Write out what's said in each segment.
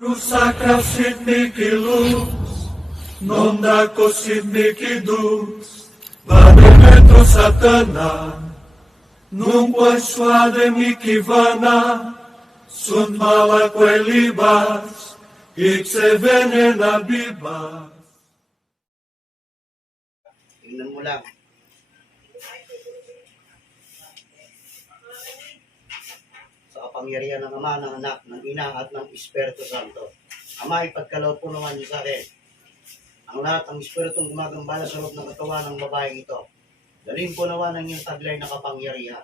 Rusaka sidniki luz, nondako sidniki dus, Vademetro satana, nunque suade mikivana, sunt malaque libas, ipse venena bibas. Tingnan mo lang. Sa kapangyarihan ng Ama, ng Anak, ng Ina, at ng Espiritu Santo. Ama, ipagkaloob po naman niyo sa akin ang lahat ng Espiritong gumagambala sa loob ng katawan ng babaeng ito. Dalhin po naman ang iyong taglay na kapangyarihan.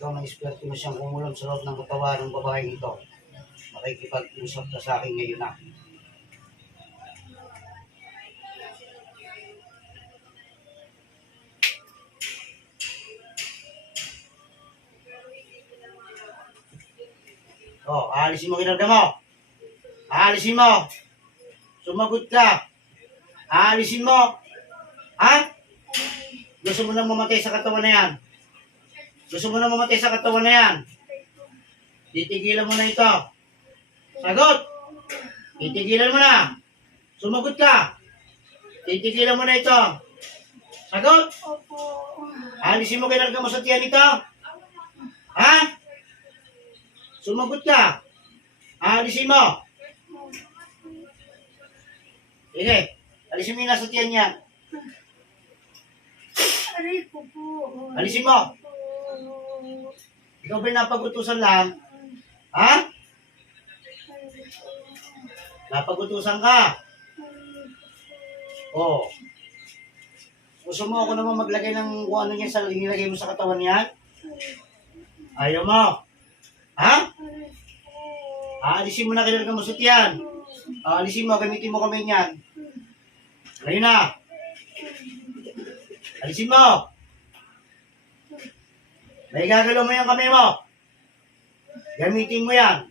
Ikaw ng Espiritu na siyang kumulam sa loob ng katawan ng babaeng ito. Makikipag-usap ka sa akin ngayon na. Aalisin mo kinarga mo. Aalisin mo. Sumagot ka. Aalisin mo. Ha? Gusto mo na mamatay sa katawan na yan? Gusto mo na mamatay sa katawan na yan? Titigilan mo na ito. Sagot! Titigilan mo na. Sumagot ka. Titigilan mo na ito. Sagot! Alisin mo kinarga mo sa tiyan ito. Ha? Sumagot ka. Alisin mo. Sige. Alisin mo yung nasa tiyan niya. Aray ko po. Alisin mo. Ikaw ba napag-utusan lang? Ha? Napag-utusan ka? Oo. Gusto mo ako naman maglagay ng kung ano niya sa inilagay mo sa katawan niya? Ayaw mo? Ha? Aalisin mo na kinarga mo sa tiyan. Aalisin mo, gamitin mo kamay niyan. Ngayon na. Alisin mo. May gagalaw mo yung kamay mo. Gamitin mo yan.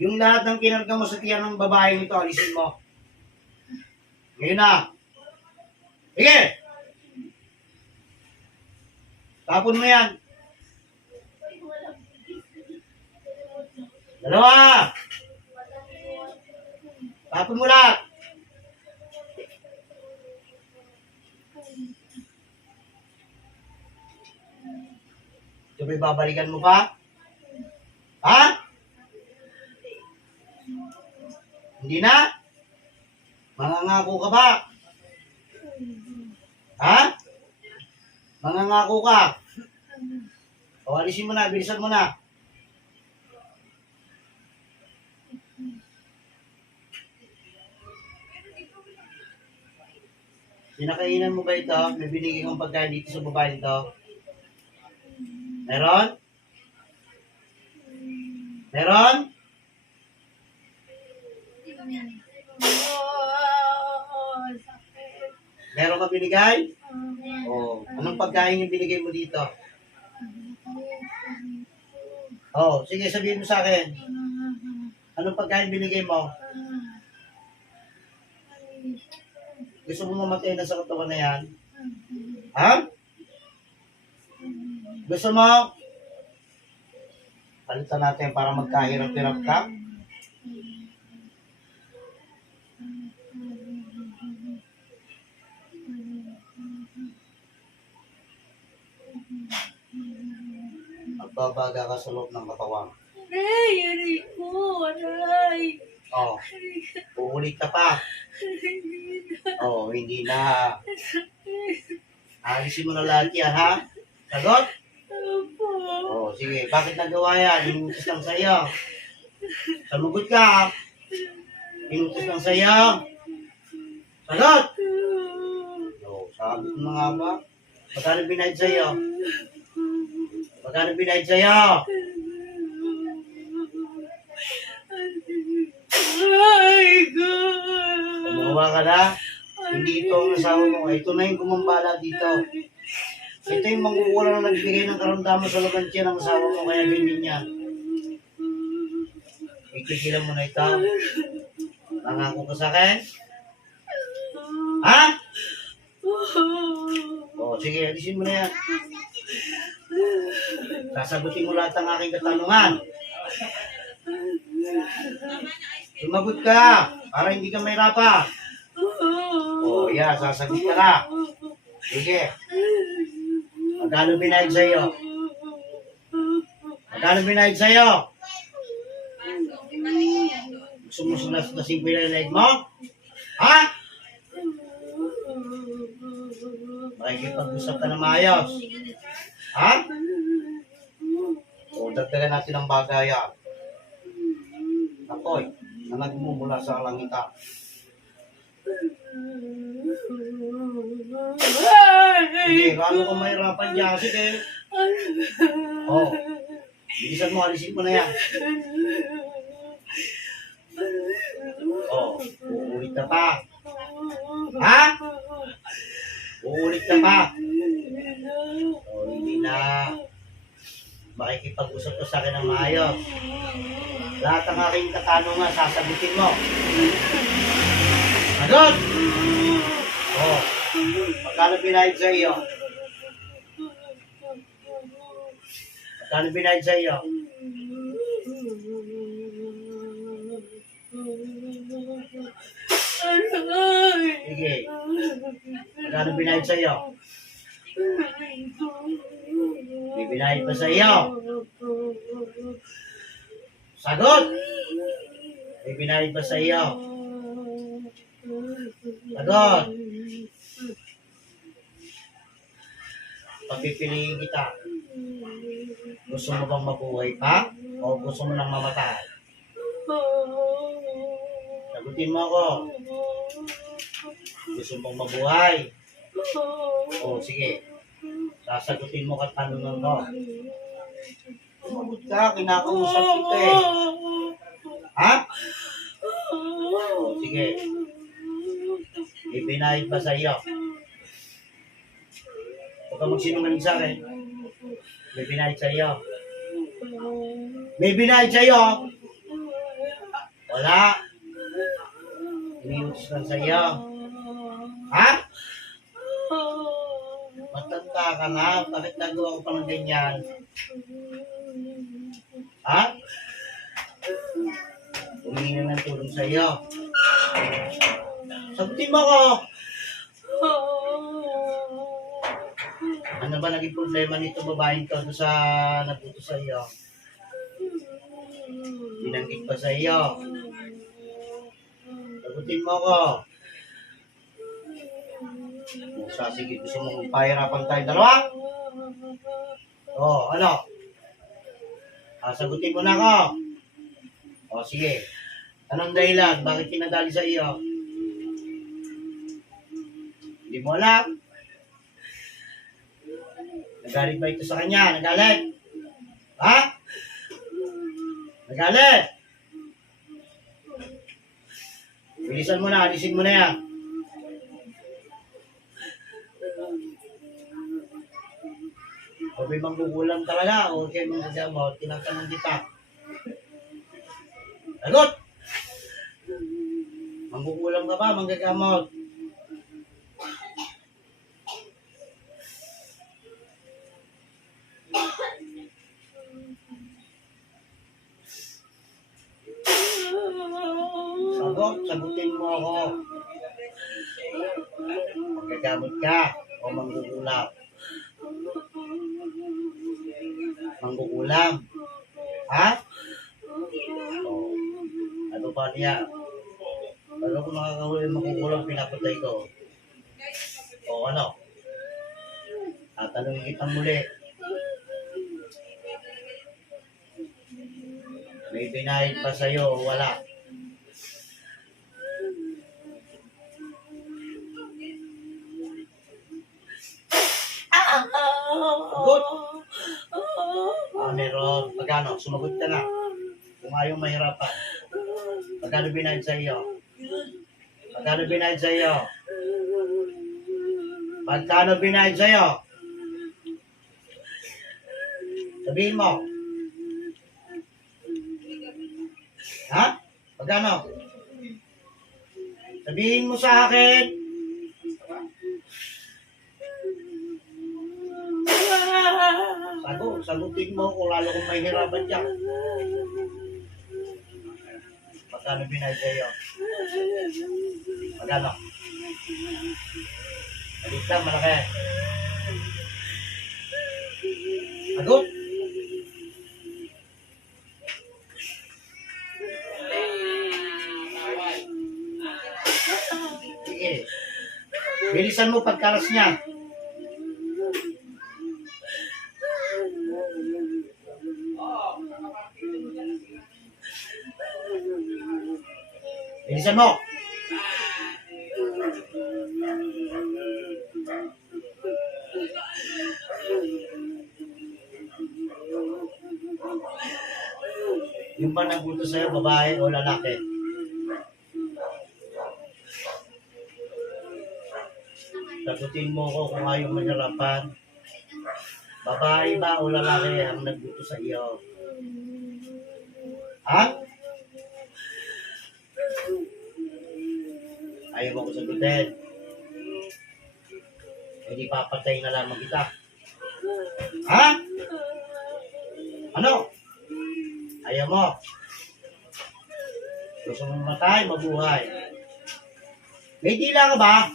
Yung lahat ng kinarga mo sa tiyan ng babaeng ito, alisin mo. Ngayon na. Sige! Tapon mo yan. Dalawa! Tapon mo lahat. Ito may babalikan mo pa? Ha? Hindi na? Mangangako ka ba? Ha? Mangangako ka? O, alisin mo na, bilisan mo na. Pinakainan mo ba ito? May binigay kong pagkain dito sa babae ito? Meron? Meron? Sakit. Meron ka binigay? Oh, anong pagkain yung binigay mo dito? Oh, sige, sabihin mo sa akin. Anong pagkain binigay mo? Gusto mo mamatay na sa katawan na yan? Ha? Gusto mo? Palitan natin para magkahirap-hirap ka. Magbabaga ka sa loob ng katawan. Aray, aray ko, aray. Oh, uulit ka pa. Oh, hindi na. Alisin mo na lahat yan, ha? Sagot? Opo. Oh, sige. Bakit nagawa yan? Inutos lang sa'yo. Salugot ka, ha? Inutos lang sa'yo. Sagot! Oh, sabi ko na nga ba? Magkano binayad sa'yo? Magkano binayad sa'yo? Ay, God. Kumuha ka na? Hindi ito ang asawa mo. Ito na yung kumambala dito. Ito yung mangkukulang na nagbigay ng karamdaman sa labansya ng asawa mo, kaya ganyan niya. Ikikilan mo na ito. Nangako ka sa akin? Ha? O, sige, alisin mo na yan. Sasagutin mo lahat ng aking katanungan. Sumagot ka, para hindi ka mahirapan. O, yeah, sasagot ka na. Sige. Magkano binayad sa'yo? Magkano binayad sa'yo? Gusto mo sulas-lasin ko yung leg mo? Ha? Makikipag-usap ka na maayos. Ha? O, dagdagan natin ang bagayan. Ako'y, na nagmumula sa langitan. Sige, lalo kang mahirapan dyan. Sige. O, bilisan mo, alisin mo na yan. O, uulit ka pa. Ha? Uulit ka pa. O, hindi na. Makikipag-usap ka sa akin ng maayos. Lahat ng aking katanungan, sasagutin mo. Sagot! O, magkano binayad sa iyo? Magkano binayad sa iyo? Sige. Magkano binayad sa iyo? May binayad pa sa iyo? Sagot! May binayad pa sa iyo? Sagot! Papipiliin kita. Gusto mo bang mabuhay pa? O gusto mo nang mamatay? Sagutin mo ako. Gusto mong mabuhay? O sige. Sasagutin mo katanungan ko. Sumagot ka, kinakausap kita eh. Ha? O sige. Ibinayad ba sa iyo? Huwag ka magsinungaling sa akin. May binayad sa iyo. May binayad sa iyo. Wala. Iniutos lang sa iyo. Ha? Matanda ka na. Bakit nagawa ko pa ng ganyan? Ha? Humingi na ng tulong sa iyo. Sagutin mo ko. Ano ba naging problema nito babaeng to sa nabuto sa iyo? Binanggit pa sa iyo. Sagutin mo ko. Sige, gusto mong pahirapan tayo dalawa? O, ano? Sagutin mo na ako. O, sige. Anong dahilan? Bakit pinadali sa iyo? Hindi mo alam? Nagalit ba ito sa kanya? Nagalit? Ha? Nagalit? Bilisan mo na, alisin mo na yan. O may manggugulam talaga, o kaya manggagamot, tinatanong kita. Lagot! Manggugulam ka ba, manggagamot? Sagutin mo ako. Manggagamot ka o manggugulam? Manggugulam. Ha? O, ano ba niya? Ano kung nakakahuli manggugulam, pinapatay ko? O ano? Tatanungin kitang muli. May binayad pa sa'yo o wala? Good. Meron. Magkano? Sumagot ka na. Kung ayaw mahirapan. Magkano binayad sa iyo? Magkano binayad sa iyo? Magkano binayad sa iyo? Sabihin mo. Ha? Magkano? Sabihin mo sa akin. Sagutin mo kung lalo kong mahihirapan dyan. Magkano binayad sa iyo? Magkano? Malit lang, malaki. Sagot? Sige. Bilisan mo pagkaras niya. Bilisan mo. Yung ba nagbuto sa'yo, babae o lalaki? Sagutin mo ko kung ayaw mahirapan. Babae ba o lalaki ang nagbuto sa iyo? Ha? Ayaw mo ko sagutin. Hindi papatay na lamang kita. Ha? Ano? Ayaw mo. Gusto mo mamatay, mabuhay. May tila ka ba?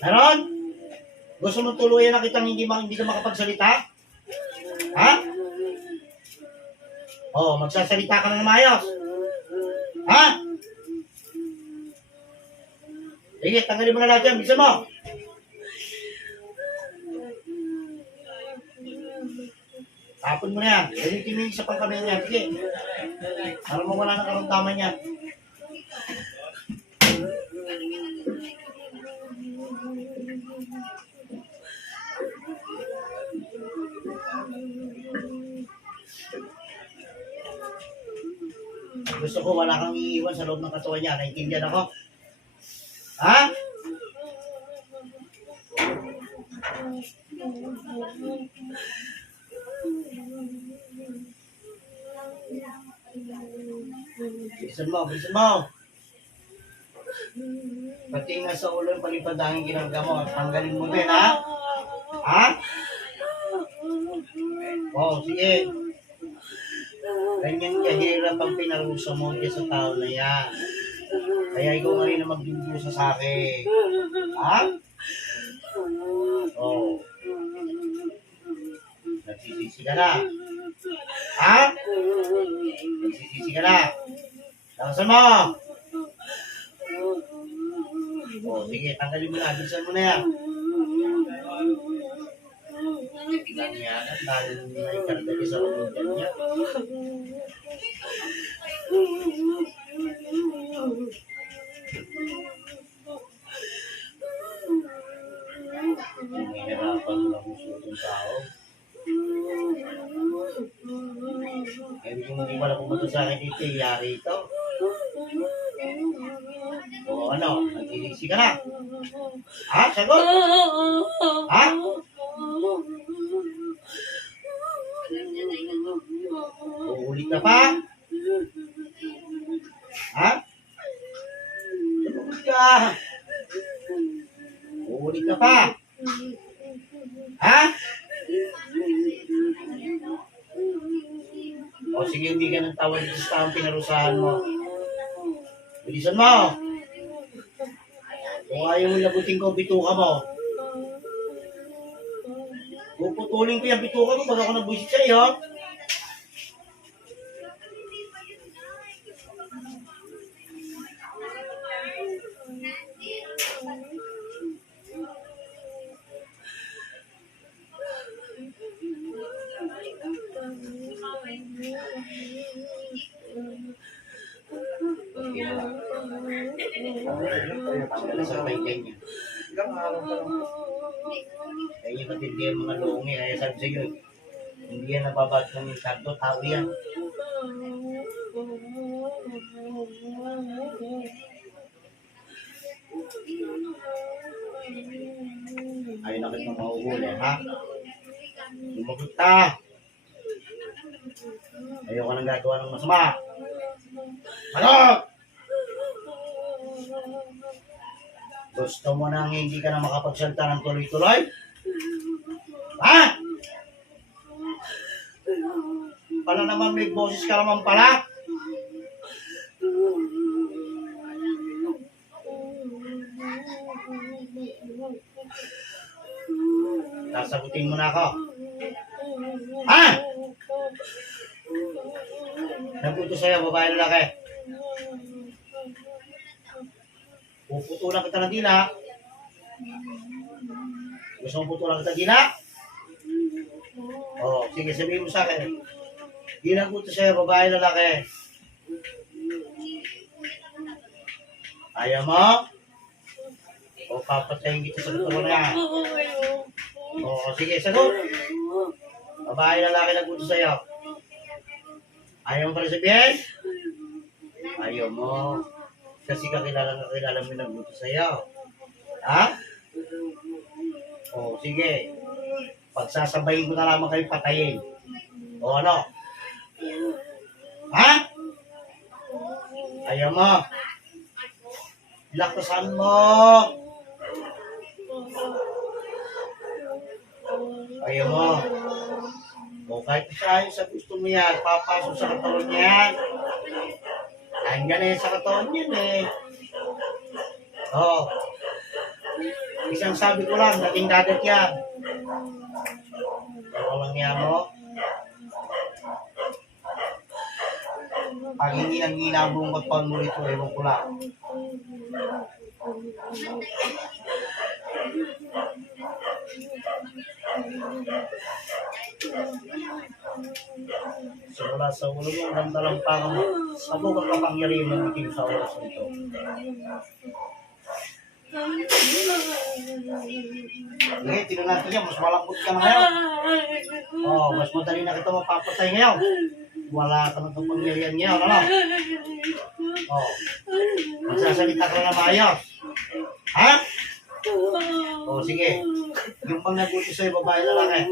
Meron? Gusto mo tuluyan na kitang hindi ka makapagsalita? Ha? Oh, magsasalita ka ng maayos. Ha? Sige, tanggalin mo na lahat yan. Bisa mo. Tapon mo na yan. Galitin mo yung isa pang kamay niya. Sige. Para mawala ng karamdaman niya. Gusto ko wala kang iiwan sa loob ng katawan niya. Naintindihan ako? Ha? Bilisan mo, bilisan mo. Pati nga sa ulo yung palipadangin ginagawa mo. Tanggalin mo din, ha? Ha? Oh, sige. Ganyan kahirap ang pinarusa mo sa tao na yan. Kaya ikaw nga rin na magdudusa sa akin. Ha? Oh. Nagsisisi ka na. Ha? Nagsisisi ka na. Lakasan mo. Oh, sige, tanggalin mo na. Bilisan mo na yan. Yan, at dahil naikaragay sa ulo niya. Nahihirapan wala mo suotong tao. Eh, kung hindi pala pumunta sa akin dito, yari ito. O ano, nagsisisi ka na? Ha? Sagot? Ha? Uulit ka pa? Ha? Sagot ka. Uulit ka pa? Ha? O sige, hindi ka ng tawad sa taong pinarusahan mo. Bilisan mo. Kung ayaw mo labutin ko, bituka mo. Puputulin ko yung bituka mo pag ako nagbuisit sa iyo. Tanggalin sa kamay niya. Ilang araw pa lang. Kaya yung matindi ang mga lungi, kaya sabi sa iyo, hindi yan nababad ng insakto, tao yan. Ayaw na kitang mahuhuli, ha? Lumagot ka! Ayaw ka nang gagawa ng masama. Ano? Gusto mo nang hindi ka na makapagsalita ng tuloy-tuloy? Ha? Pala naman may boses ka naman pala? Sasagutin mo na ako. Ha? Nagputo sa'yo, babae lalaki. Puputulan kita ng dila. Gusto mong putulan kita ng dila? Oo, sige, sabihin mo sa akin. Ginagputo sa'yo, babae lalaki. Ayaw mo? O papatayin kita sa katawan na. Oo, sige, sagot. Babae lalaki nagputo sa'yo. Ayaw mo pala sabihin? Ayaw mo. Kasi kakilala mo yung nagbuto sa'yo. Ha? O, sige. Pagsasabayin ko na lamang kayo patayin. O, ano? Ha? Ayaw mo. Laktasan mo. Ayaw mo. O, kahit siya sa gusto mo yan, papasok sa katawan niyan. Nandiyan na yan sa katawan niyan eh. Oo. Isang sabi ko lang, dating dagat yan. Ano lang niya mo? Pag hindi nang ginabungkot pa mo rito, ewan ko lang. Simula sa ulo mo, damdalang pa ka mo. Sabog ang kapangyarihan ng itim sa oras nito. Sige, tinan natin yan. Mas malambot ka na ngayon. Oh, mas madali na kita mapapatay ngayon. Wala ka ng kapangyarihan ngayon, ano? Oh, magsasalita ka na maayos. Ha? Oh, sige. Yung pang nagutos sa'yo, babae lalaki.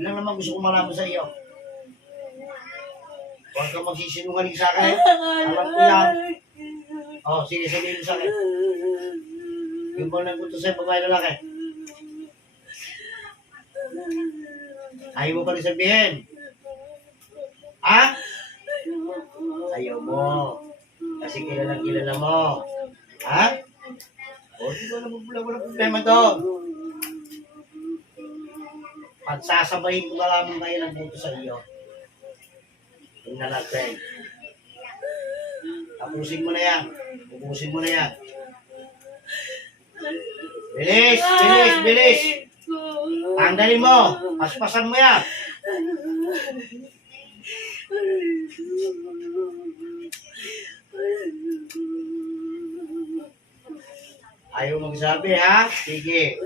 Ilan naman gusto kong malaman sa iyo. Huwag ka magsisinungaling sa akin. Alam ko yan. Oh, sige, sabihin mo sa akin. Yung bang nagpunto sa'yo, babae lalaki. Ayaw mo pa rin sabihin. Ha? Ayaw mo. Kasi kilala mo. Ha? O, di ba wala problema doon. Pagsasabahin ko na lamang kayo ng buto sa iyo. Tingnan natin. Tapusin mo na yan. Ubusin mo na yan. Bilis! Bilis! Bilis! Tanggalin mo! Paspasan mo yan! Ayaw magsabi, ha? Sige.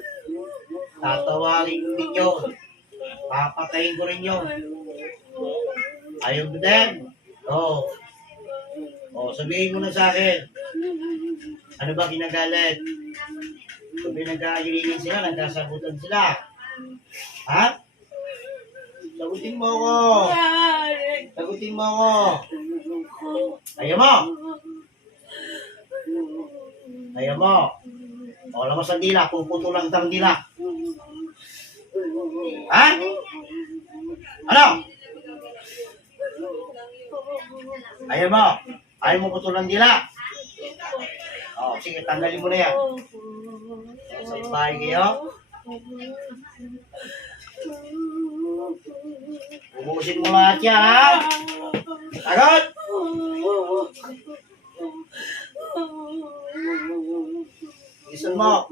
Tatawarin ko ninyo. Papatayin ko rin nyo. Ayaw mo din? Oo. Sabihin mo na sa akin. Ano ba kinagalit? Kung pinagkakagilingin sila, nagkasagutan sila. Ha? Sagutin mo ako. Sagutin mo ako. Ayaw mo. Ayaw mo. Lamas ang dila. Puputulang tang dila. Ha? Ano? Ayaw mo. Ayaw mo putulang dila. Sige, tanggalin mo na yan. Sa bahay kayo. Ubusin mo lahat yan, ha? Sagot! Gisan mo.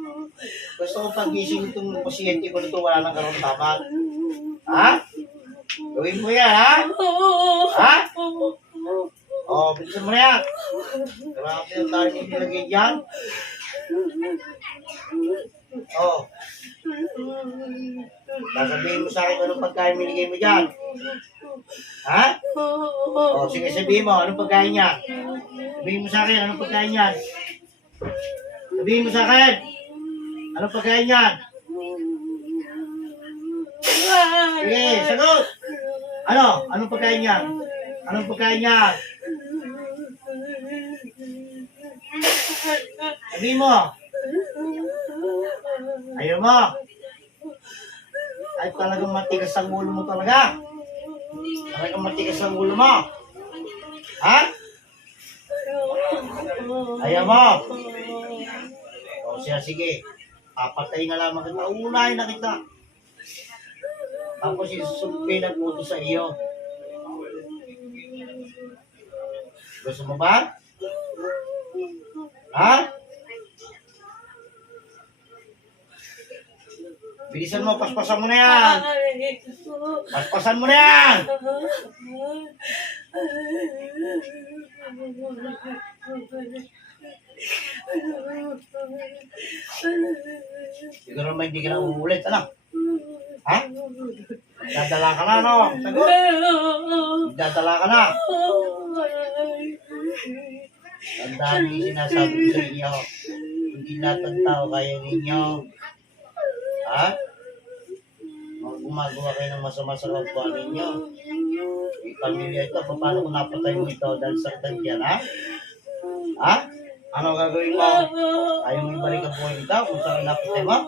Gusto ko pag-gising itong pasyente ko nito, wala nang karamdaman. Ha? Gawin mo yan, ha? Ha? Bilisan mo na yan. Marami ang tayo yung nilagay dyan. Sasabihin mo sa akin anong pagkain binigay mo dyan. Ha? Sige, sabihin mo, anong pagkain yan? Sabihin mo sa akin, anong pagkain yan? Sabihin mo sa akin, anong pagkain yan? Sige, sagot! Anong pagkain yan? Anong pagkain yan? Sabihin mo. Ayaw mo. Ay, talagang matigas ang ulo mo talaga. Talagang matigas ang ulo mo. Ha? Ayaw mo. Sige. Papatay na lamang kita. Unahin na kita. Tapos isusumpin at utos sa iyo. Gusto mo ba? Ha? Bilisan mo, paspasan mo na yan. Paspasan mo na yan. Siguro naman hindi ka na uulit, anak. Ha? Dadala ka na, no? Sagot. Dadala ka na. Tandaan niyo yung sinasabi ko sa inyo. Hindi lahat ng tao kaya ninyo. Ha? Gumagawa kayo ng masama sa kapwa ninyo. Yung pamilya ito, paano kung napatay mo ito dahil saktan yan, ha? Ha? Ano gagawin mo? Ayaw mo ibalik ang buhay ito kung saan napatay mo?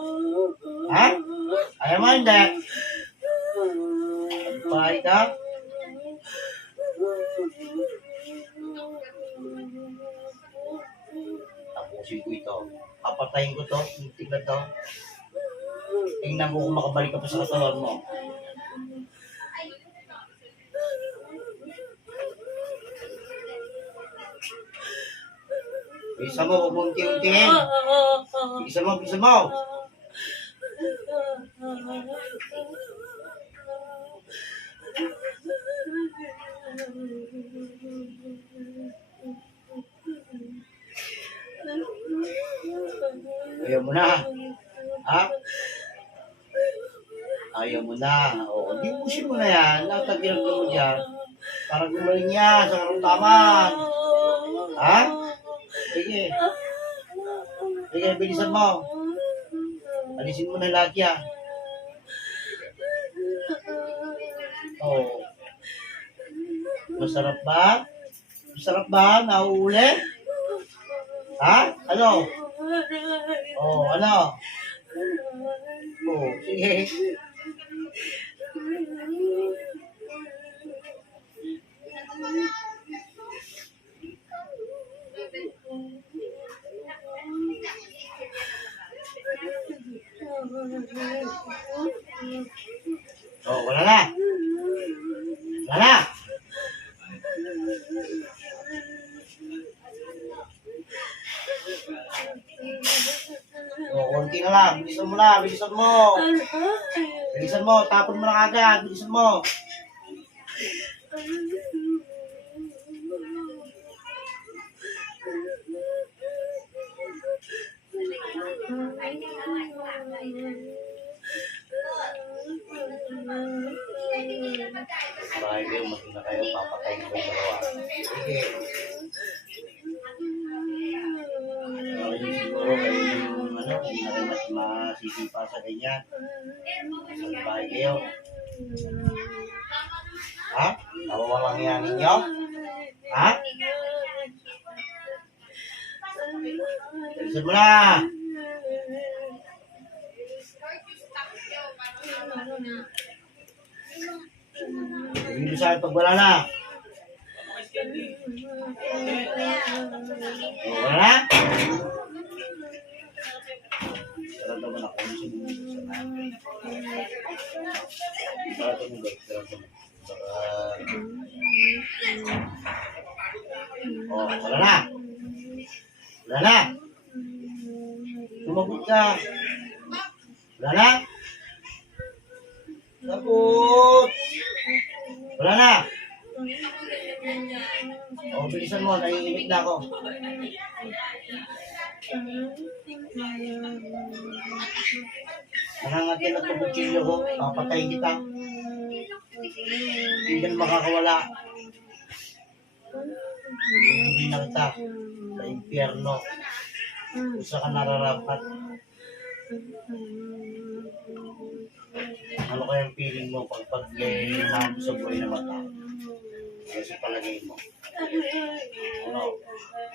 Ha? Ayaw mo hindi? Bahay ka? Tapusin ko ito. Papatayin ko to. Tingnan to. Tingnan ko kung makabalik ka pa sa katawan mo. Bisa mo, huwag mo unti-untiin. Bisa mo. Ayaw mo na. Ha? Ayaw mo na. Di pusin mo na yan. Lahat ang ginagawa mo dyan. Para gumaling niya sa karamdaman. Ha? Sige, bilisan mo. Alisin mo na lahat yan. Masarap ba? Masarap ba? Nauuli? Ha? Ano? Ano? Sige. Wala na. Wala na. Konti na lang. Bilisan mo na. Bilisan mo. Bilisan mo. Tapon mo na agad. Bilisan mo. Bahay kayo, maging na kayo, papatay ko yung dalawa. Sige. Siguro kayo yung hindi na kayo mas masisipa sa ganyan. Sa bahay kayo. Ha? Nawawalang yan ninyo? Ha? Bilisan mo na! Hindi sa akin pag wala na. Wala na? Sarap naman ako. Sarap tumugod. Oh, wala na. Wala na. Tumagot ka. Wala na. Sagot. Wala na. O, bilisan mo. Naiinip na ako. Nangangatin at pagkutsilyo ko. Papatayin kita. Hindi ka na makakawala. Hindi na kita sa impyerno. Kung saan ka nararapat. Ano kayang feeling mo pag limahan mo sa buhay na mata? Kasi palagay mo. Ano?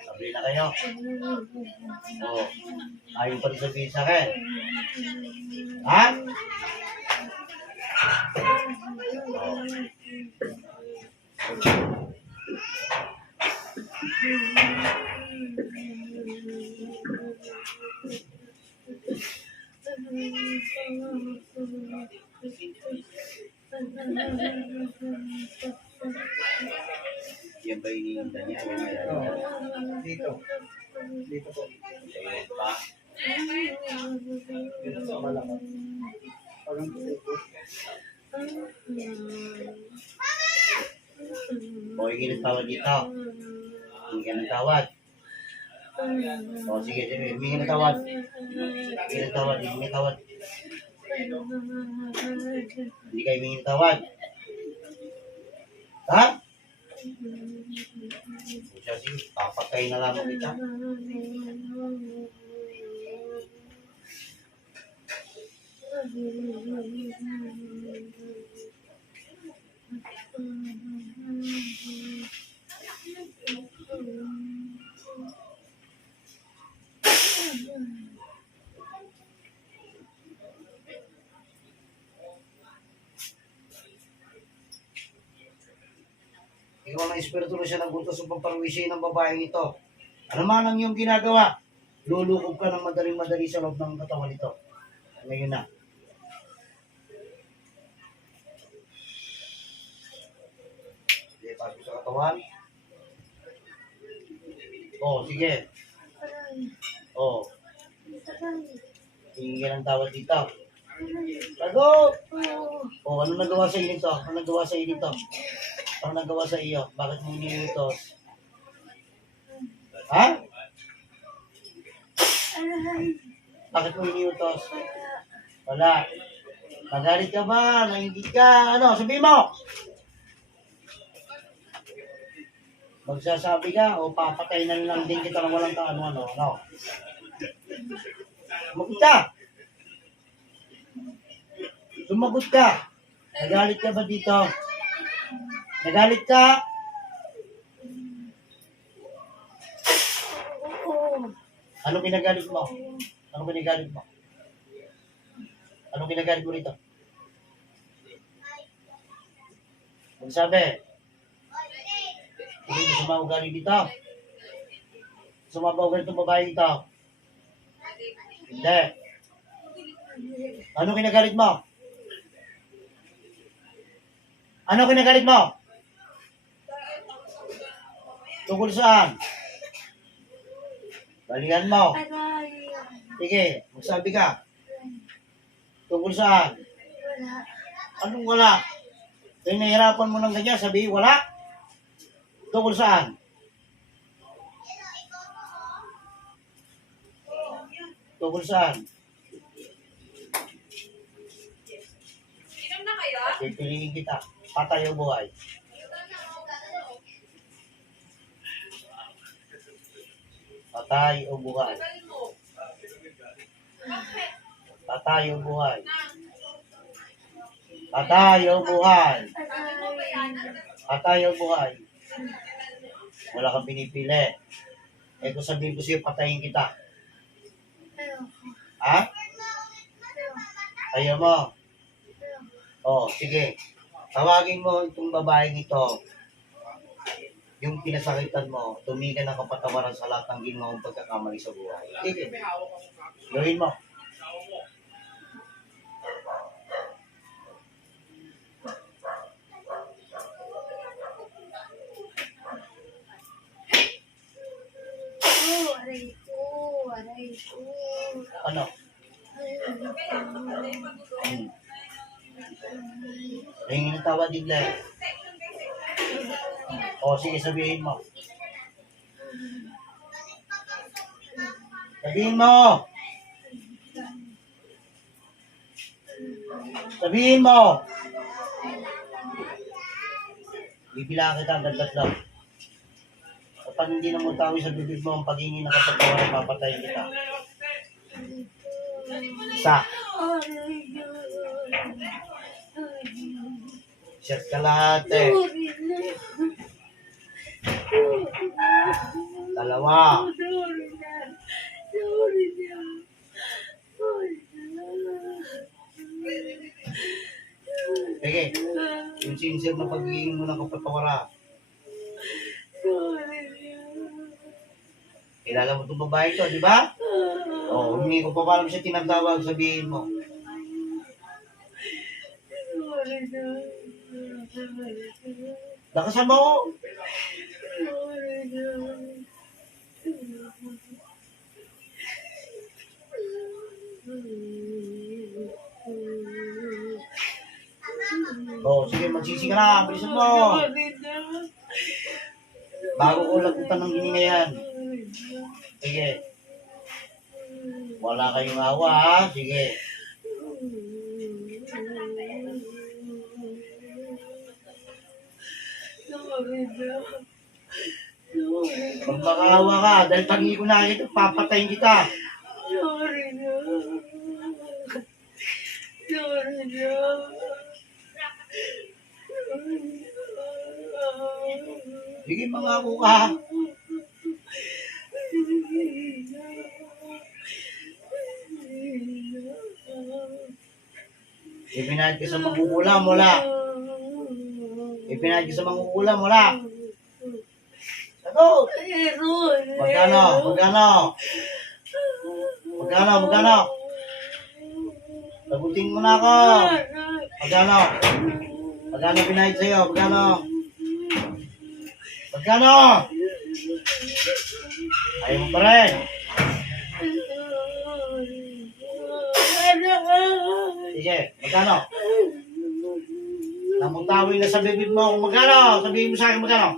Sabi na kayo. O, ayaw pa rin sabihin sa akin. Ha? Yan ba iniinda niya? Dito. Dito po. Ayun pa. Dito sa malakas. Parang dito. O, hindi ng tawad dito. Hindi ka ng tawad. O, sige, sige. Hindi ka ng tawad. Hindi ng tawad. Hindi ng tawad. Hindi kayo humingi ng tawad. Ha? Siya, sige. Papatay na lamang kita. Ikaw ng espiritu na siya ng butos sa pagparwisay ng babaeng ito. Ano man ang iyong ginagawa, lulukob ka ng madaling-madali sa loob ng katawan nito. Ngayon na. Sige, pasok sa katawan. Oh, sige. Oh. Hingi ka ng tawad dito. Sagot! Oh, ano nagawa sa iyo nito? Ano nagawa sa iyo nito? Ano nagawa sa iyo? Bakit mo iniutos? Ha? Bakit mo iniutos? Wala. Magalit ka ba? Nainggit ka? Ano? Sabihin mo! Magsasabi ka o papatay na lang din kita ng walang ano. Sumagot ka! Sumagot ka! Nagalit ka ba dito? Nagalit ka? Anong ginagalit mo? Anong ginagalit mo? Anong ginagalit mo rito? Magsabi. Hindi mo sumaugali dito. Sumaugali itong babae dito. Hindi. Anong ginagalit mo? Anong ginagalit mo? Tungkol saan? Balikan mo. Sige, magsabi ka. Tungkol saan? Anong wala? Kaya nahihirapan mo ng ganyan, sabi wala? Tungkol saan? Tungkol saan? Inom na kayo? Pipiliin kita. Patay o buhay. Patay o buhay. Patay o buhay. Patay o buhay. Patay o buhay. Wala kang pinipili. Eh kung sabihin ko sa'yo, patayin kita. Ha? Ayaw mo? Oh, sige. Tawagin mo itong babaeng ito. Yung pinasakitan mo, tumigil ng kapatawaran sa lahat ng ginawang pagkakamali sa buhay. Sige. Gawin mo. Aray ko, aray ko. Ano? Ringin ang tawa din lang. O, sige, sabihin mo. Sabihin mo! Sabihin mo! Bibilang kita ang tatlo. Kapag hindi na mo tawin sa bibig mo ang paghingi ng kapatawaran, papatayin kita. Isa. Shit ka lahat eh. Dalawa. Sige. Yung sincere na pagiging mo ng kapatawaran. Kilala mo itong babae ko, di ba? O, hindi ko pa palam siya tinatawag, sabihin mo. Lakasan mo! O, sige, magsisi ka na, bilisan mo! Bago ko lagutan ng gininga yan. Sige. Wala kayong awa, ha? Sige. Pag makaawa ka, dahil pag-i ko na ito, papatayin kita. Sige, mangako ka. Ipinahid ka sa mangkukulam, wala. Ipinahid ka sa mangkukulam, wala. Sagot! Magkano? Magkano? Magkano? Magkano? Sagutin mo na ako. Magkano? Magkano pinahid sa'yo? Magkano? Magkano? Ayaw mo pa rin. Sige, magkano? Namutawi na sa bibig mo kung magkano. Sabihin mo sa akin magkano.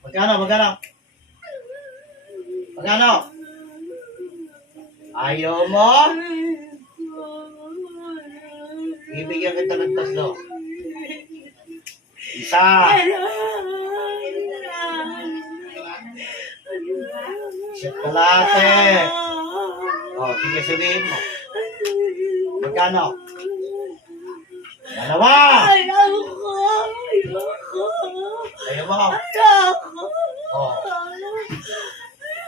Magkano? Magkano? Magkano? Ayaw mo? Ibigyan kita ng tatlo. Isa. Shit kalate. O, sige sabihin mo. Magkano? Dalawa. Ayaw mo. O.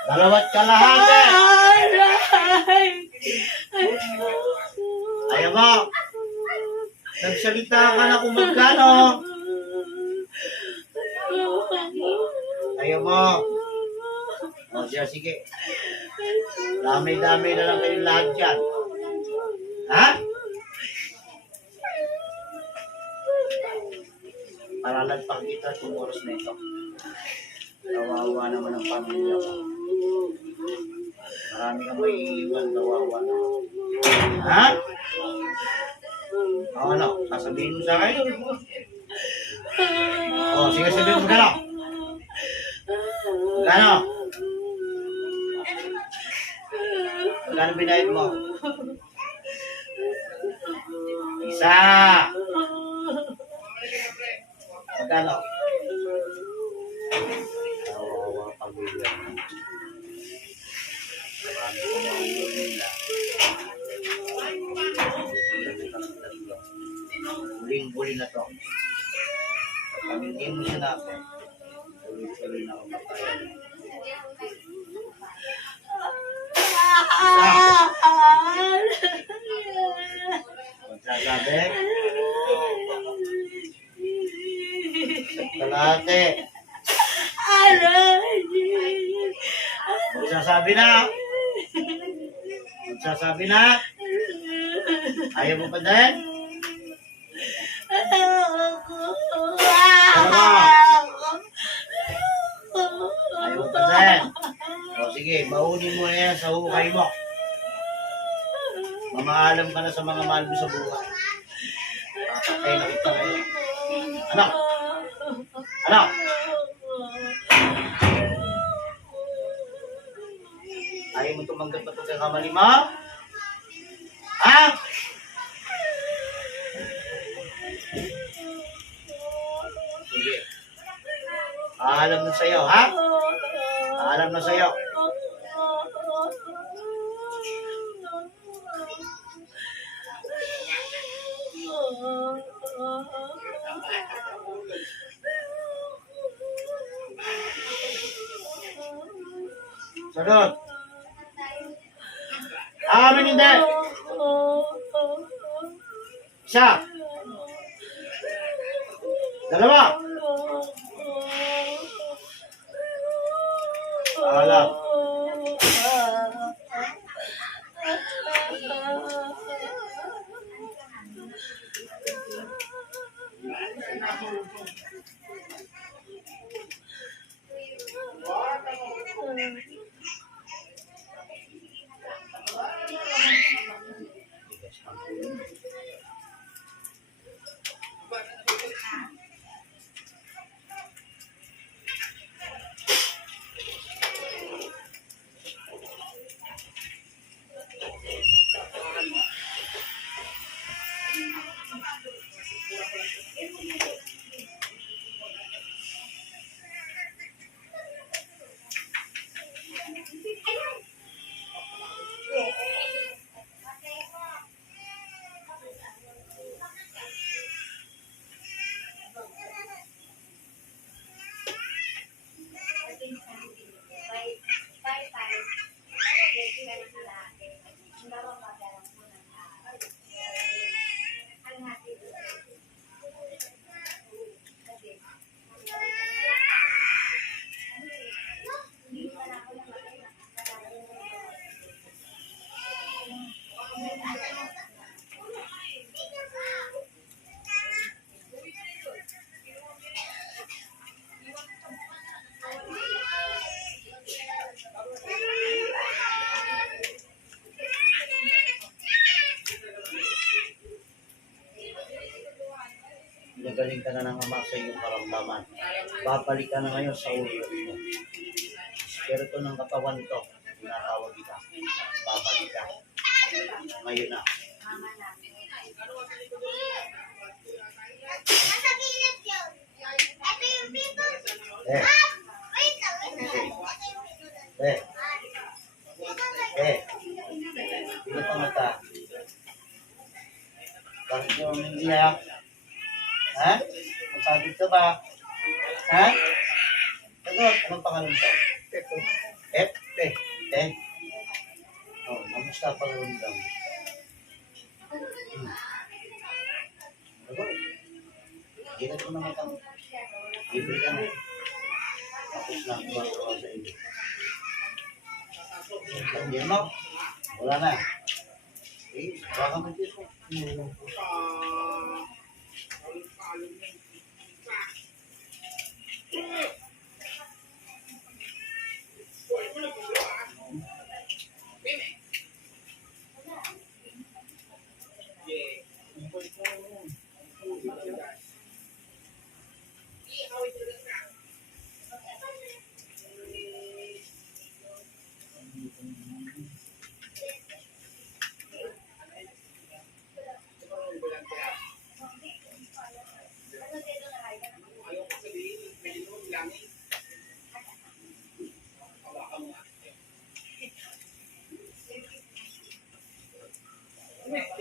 Dalawat kalahati. Ayaw mo. Nagsalita ka na kung magkano. Ayaw mo. O siya, sige. Dami-dami na lang kayong lahat dyan. Ha? Paralan kita itong oras na ito. Kawawa naman ang pamilya ko. Marami kang maiiwan, kawawa na. Ha? O ano? Sasabihin mo sa akin? O, sige sabihin mo gano'n. Gano'n? Gano'n binayad mo? Isa. Magkano? Kawawa pamilya. Marami ko mga ulo nila. Huling-huli na to. Pag hindi mo sinabi, tuloy-tuloy na kumatayan. Magsasabi? Kalahati. Magsasabi na. Magsasabi na. Ayaw mo pa din? Ayaw mo pa din? O sige, baunin mo na yan sa hukay mo. Mamaalam ka na sa mga mahal mo sa buhay. Kakatay na kita ngayon. Ano? Ano? Ayaw mo tumanggap na pagkakamali mo? Ha? Sige. Aalam na sa'yo, ha? Aalam na sa'yo. Sagot. Amin hindi. Isa. Dalawa. Alam. Nagaling ka na ng ama sa iyong karamdaman. Babalik ka na ngayon sa ulo mo. Espiritu ng katawan ito, tinatawag kita. Babalik ka. Ngayon na. Pilit ang mata. Bakit yung umiiyak? Ha? Magpagod ka ba? Ha? Sagot, anong pangalan ko? Te. Oh, mamusta pa rin lang. Sagot. Gilat mo naman kami. Libre ka na. Tapos na ang magawa sa inyo. Hindi mo? Wala na. Baka mag-isip.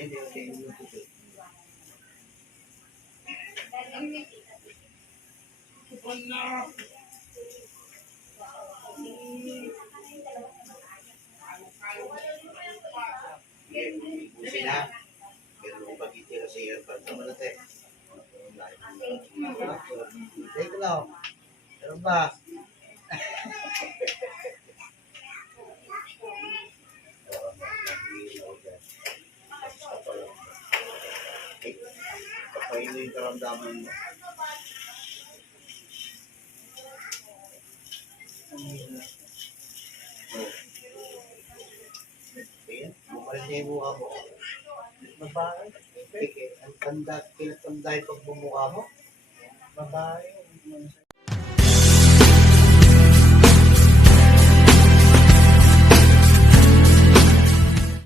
Hindi, hindi. Busin na. Pero kung pagkitira sa iyo, pagkama na tayo. Take lang. Meron ba? Kapain mo yung karamdaman mo. Ayan, bumalit niya yung mukha mo. Babae. Ang tanda, pinatanda yung pagbumukha mo. Babae.